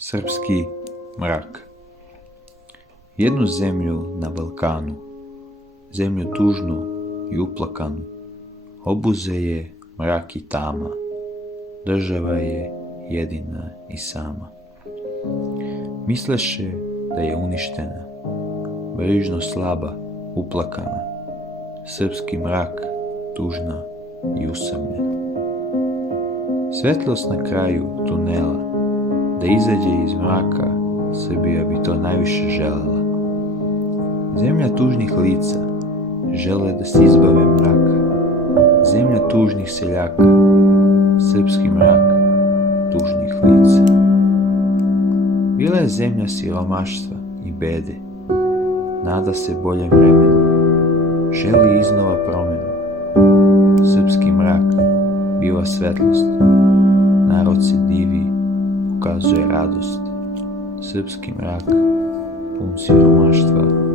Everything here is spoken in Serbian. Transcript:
Srpski mrak. Jednu zemlju na Balkanu, zemlju tužnu i uplakanu, obuze je mrak i tama, država je jedina i sama. Misleše da je uništena, brižno slaba, uplakana, srpski mrak, tužna i usamljena. Svetlost na kraju tunela, da izađe iz mraka, Srbija bi to najviše želela. Zemlja tužnih lica, žele da se izbave mraka. Zemlja tužnih seljaka, srpski mrak, tužnih lica. Bila je zemlja siromaštva i bede, nada se boljem vremenu, želi iznova promenu. Srpski mrak biva svetlost, narod se divi, pokazuje radost. Srpski mrak, pun siromaštva